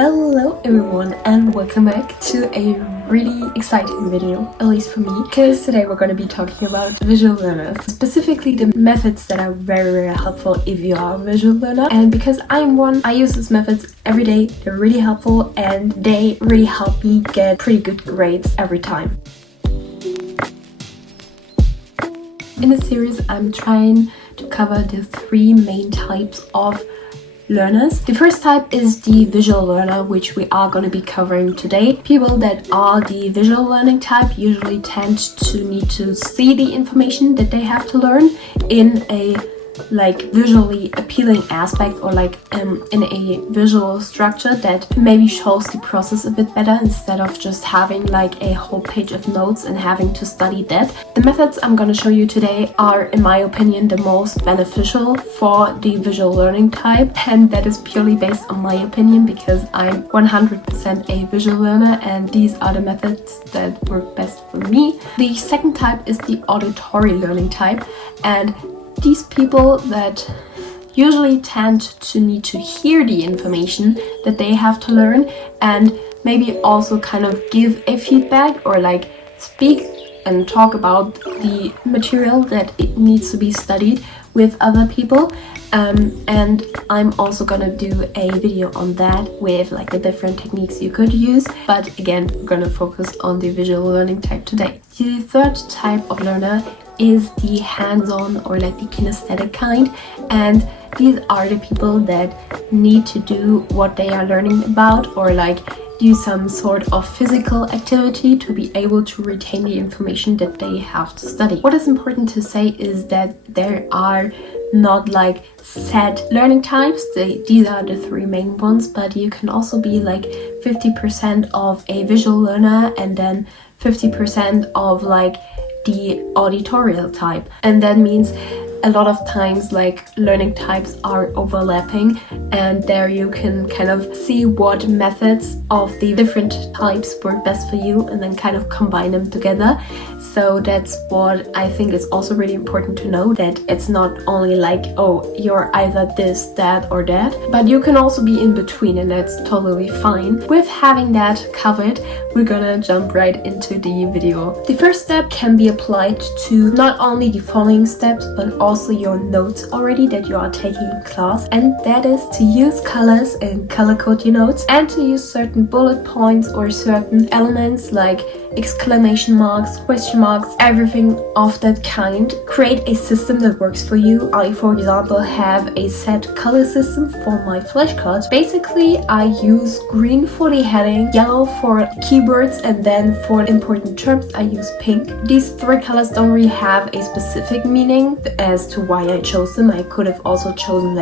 Hello everyone and welcome back to a really exciting video, at least for me, because today we're going to be talking about visual learners, specifically the methods that are very helpful if you are a visual learner. And because I'm one, I use these methods every day. They're really helpful and they really help me get pretty good grades every time. In this series I'm trying to cover the three main types of learners. The first type is the visual learner, which we are going to be covering today. People that are the visual learning type usually tend to need to see the information that they have to learn in a visually appealing aspect, or in a visual structure that maybe shows the process a bit better instead of just having a whole page of notes and having to study that. The methods I'm going to show you today are, in my opinion, the most beneficial for the visual learning type, and that is purely based on my opinion because I'm 100% a visual learner and these are the methods that work best for me. The second type is the auditory learning type, and these people that usually tend to need to hear the information that they have to learn and maybe also kind of give a feedback or speak and talk about the material that it needs to be studied with other people. And I'm also gonna do a video on that with the different techniques you could use, but again we're gonna focus on the visual learning type today. The third type of learner is the hands-on or the kinesthetic kind, and these are the people that need to do what they are learning about or do some sort of physical activity to be able to retain the information that they have to study. What is important to say is that there are not set learning types. These are the three main ones, but you can also be 50% of a visual learner and then 50% of the auditorial type, and that means a lot of times learning types are overlapping, and there you can kind of see what methods of the different types work best for you and then kind of combine them together. So that's what I think is also really important to know, that it's not only oh, you're either this, that or that, but you can also be in between, and that's totally fine. With having that covered, we're gonna jump right into the video. The first step can be applied to not only the following steps but also your notes already that you are taking in class, and that is to use colors and color code your notes and to use certain bullet points or certain elements like exclamation marks, question marks, everything of that kind. Create a system that works for you. I, for example, have a set color system for my flashcards. Basically, I use green for the heading, yellow for keywords, and then for important terms I use pink. These three colors don't really have a specific meaning as to why I chose them. I could have also chosen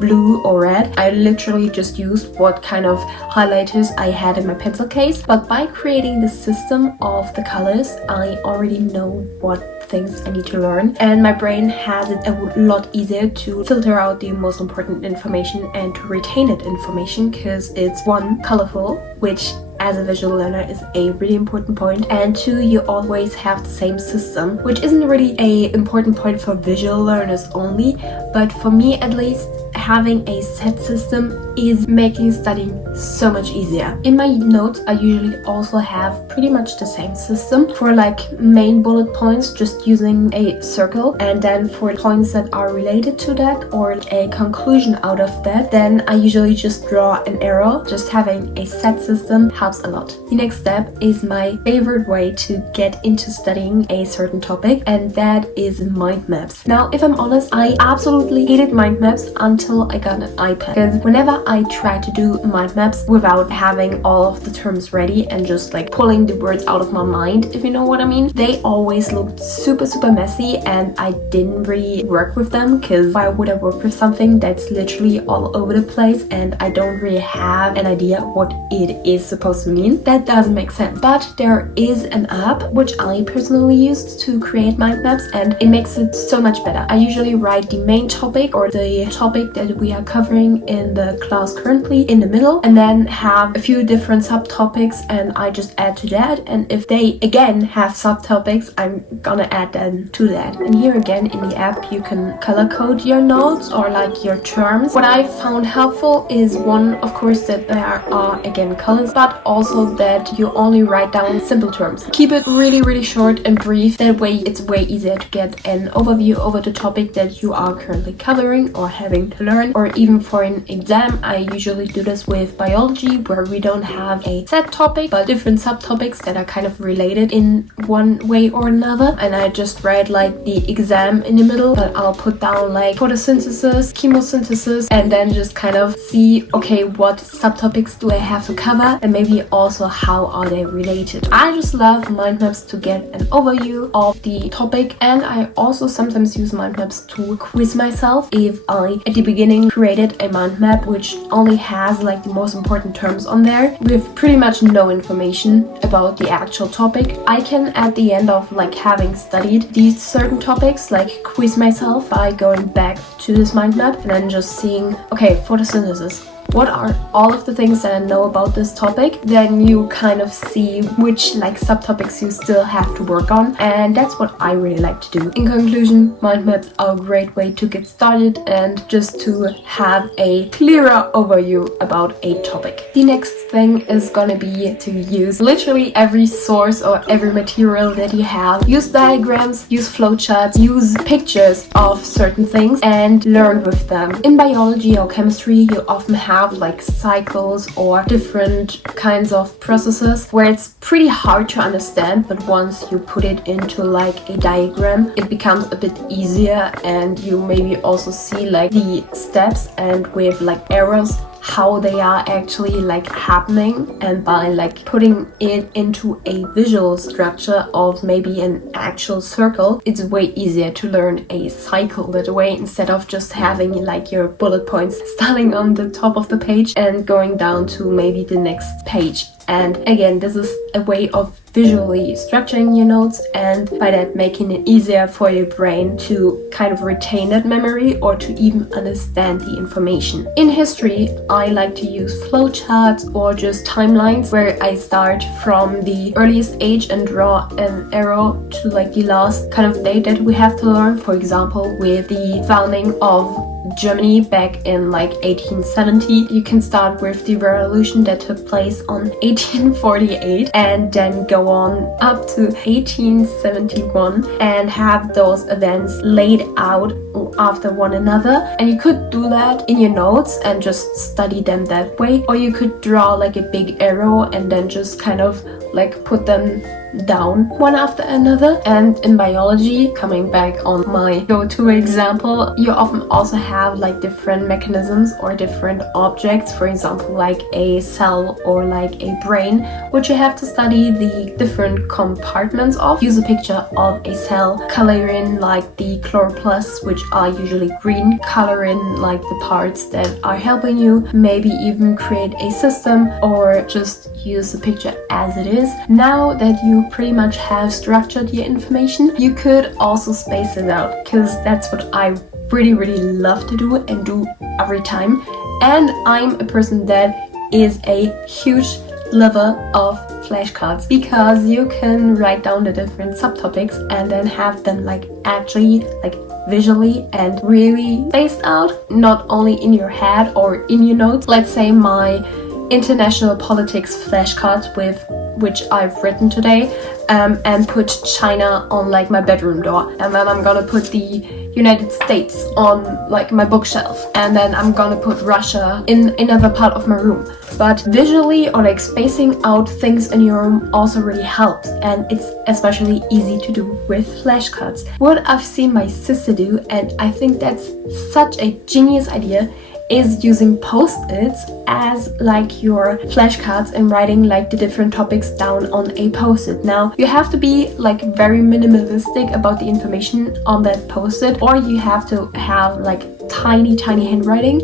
blue or red. I literally just used what kind of highlighters I had in my pencil case, but by creating the system of the colors, I already know what things I need to learn, and my brain has it a lot easier to filter out the most important information and to retain that information, because it's one, colorful, which as a visual learner is a really important point, and two, you always have the same system, which isn't really a important point for visual learners only, but for me at least, having a set system is making studying so much easier. In my notes I usually also have pretty much the same system. For main bullet points, just using a circle, and then for points that are related to that or a conclusion out of that, then I usually just draw an arrow. Just having a set system helps a lot. The next step is my favorite way to get into studying a certain topic, and that is mind maps. Now, if I'm honest, I absolutely hated mind maps until I got an iPad, because whenever I try to do mind maps without having all of the terms ready and just pulling the words out of my mind, if you know what I mean, they always looked super messy, and I didn't really work with them, because why would I work with something that's literally all over the place and I don't really have an idea what it is supposed to mean? That doesn't make sense. But there is an app which I personally used to create mind maps, and it makes it so much better. I usually write the main topic or the topic that we are covering in the class class currently in the middle, and then have a few different subtopics, and I just add to that. And if they again have subtopics, I'm gonna add them to that. And here again in the app you can color code your notes or like your terms. What I found helpful is one, of course, that there are again colors, but also that you only write down simple terms. Keep it really short and brief. That way it's way easier to get an overview over the topic that you are currently covering or having to learn. Or even for an exam, I usually do this with biology, where we don't have a set topic but different subtopics that are kind of related in one way or another, and I just write like the exam in the middle, but I'll put down like photosynthesis, chemosynthesis, and then just kind of see, okay, what subtopics do I have to cover, and maybe also how are they related. I just love mind maps to get an overview of the topic, and I also sometimes use mind maps to quiz myself. If I at the beginning created a mind map which only has like the most important terms on there with pretty much no information about the actual topic, I can at the end of like having studied these certain topics like quiz myself by going back to this mind map and then just seeing, okay, photosynthesis, what are all of the things that I know about this topic. Then you kind of see which like subtopics you still have to work on, and that's what I really like to do. In conclusion, mind maps are a great way to get started and just to have a clearer overview about a topic. The next thing is gonna be to use literally every source or every material that you have. Use diagrams, use flowcharts, use pictures of certain things and learn with them. In biology or chemistry, you often have like cycles or different kinds of processes where it's pretty hard to understand, but once you put it into like a diagram, it becomes a bit easier, and you maybe also see like the steps and with like arrows how they are actually like happening, and by like putting it into a visual structure of maybe an actual circle, it's way easier to learn a cycle that way, instead of just having like your bullet points starting on the top of the page and going down to maybe the next page. And again, this is a way of visually structuring your notes, and by that making it easier for your brain to kind of retain that memory or to even understand the information. In history, I like to use flowcharts or just timelines where I start from the earliest age and draw an arrow to like the last kind of date that we have to learn. For example, with the founding of Germany back in like 1870, you can start with the revolution that took place on 1848 and then go on up to 1871 and have those events laid out after one another. And you could do that in your notes and just study them that way, or you could draw like a big arrow and then just kind of like put them down one after another. And in biology, coming back on my go-to example, you often also have like different mechanisms or different objects, for example like a cell or like a brain, which you have to study the different compartments of. Use a picture of a cell, color in like the chloroplasts, which are usually green, color in like the parts that are helping you, maybe even create a system or just use the picture as it is. Now that you pretty much have structured your information, you could also space it out, because that's what I really love to do and do every time. And I'm a person that is a huge lover of flashcards, because you can write down the different subtopics and then have them like actually like visually and really spaced out, not only in your head or in your notes. Let's say my international politics flashcards with which I've written today, and put China on like my bedroom door, and then I'm gonna put the United States on like my bookshelf, and then I'm gonna put Russia in another part of my room. But visually or like spacing out things in your room also really helps, and it's especially easy to do with flashcards. What I've seen my sister do, and I think that's such a genius idea, is using post-its as like your flashcards and writing like the different topics down on a post-it. Now you have to be like very minimalistic about the information on that post-it, or you have to have like tiny handwriting,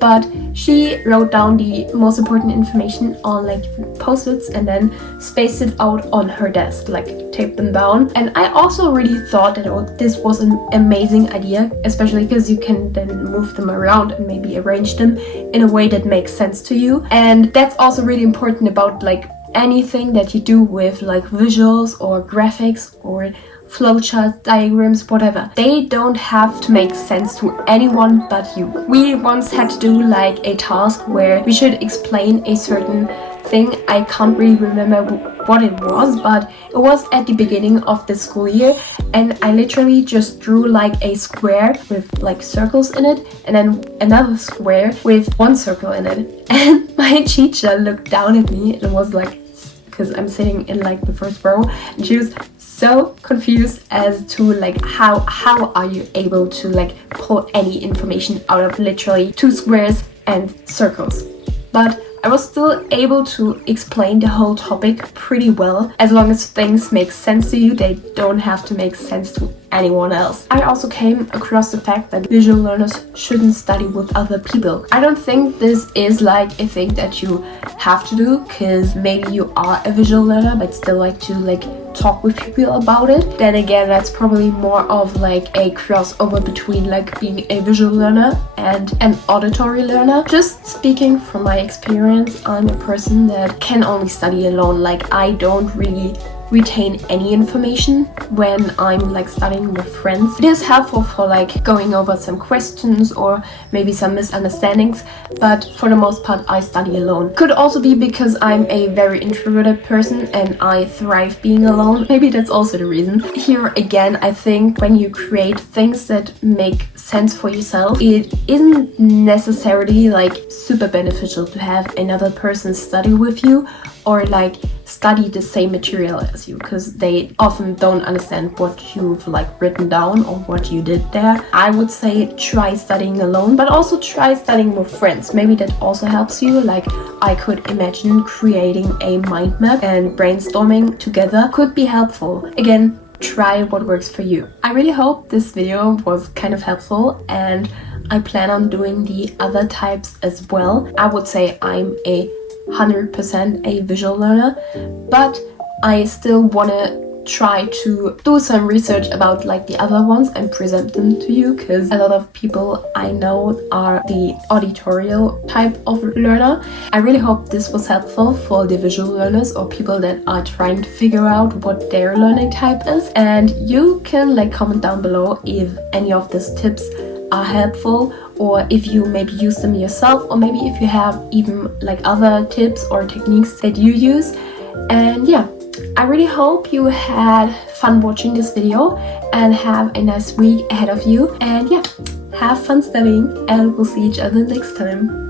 but she wrote down the most important information on like post-its and then spaced it out on her desk, like taped them down. And I also really thought that this was an amazing idea, especially because you can then move them around and maybe arrange them in a way that makes sense to you. And that's also really important about like anything that you do with like visuals or graphics or flowcharts, diagrams, whatever. They don't have to make sense to anyone but you. We once had to do like a task where we should explain a certain thing. I can't really remember what it was, but it was at the beginning of the school year, and I literally just drew like a square with like circles in it and then another square with one circle in it. And my teacher looked down at me and was like, because I'm sitting in like the first row, and she was so confused as to like how are you able to like pull any information out of literally two squares and circles. But I was still able to explain the whole topic pretty well. As long as things make sense to you, they don't have to make sense to anyone else. I also came across the fact that visual learners shouldn't study with other people. I don't think this is like a thing that you have to do, because maybe you are a visual learner but still like to like talk with people about it. Then again, that's probably more of like a crossover between like being a visual learner and an auditory learner. Just speaking from my experience, I'm a person that can only study alone. Like I don't really retain any information when I'm like studying with friends. It is helpful for like going over some questions or maybe some misunderstandings, but for the most part I study alone. Could also be because I'm a very introverted person and I thrive being alone. Maybe that's also the reason. Here again, I think when you create things that make sense for yourself, it isn't necessarily like super beneficial to have another person study with you or like study the same material as you, because they often don't understand what you've like written down or what you did there. I would say try studying alone, but also try studying with friends. Maybe that also helps you. Like I could imagine creating a mind map and brainstorming together could be helpful. Again, try what works for you. I really hope this video was kind of helpful, and I plan on doing the other types as well. I would say I'm 100% a visual learner, but I still want to try to do some research about like the other ones and present them to you, because a lot of people I know are the auditorial type of learner. I really hope this was helpful for the visual learners or people that are trying to figure out what their learning type is. And you can like comment down below if any of these tips are helpful, or if you maybe use them yourself, or maybe if you have even like other tips or techniques that you use. And yeah, I really hope you had fun watching this video and have a nice week ahead of you. And yeah, have fun studying, and we'll see each other next time.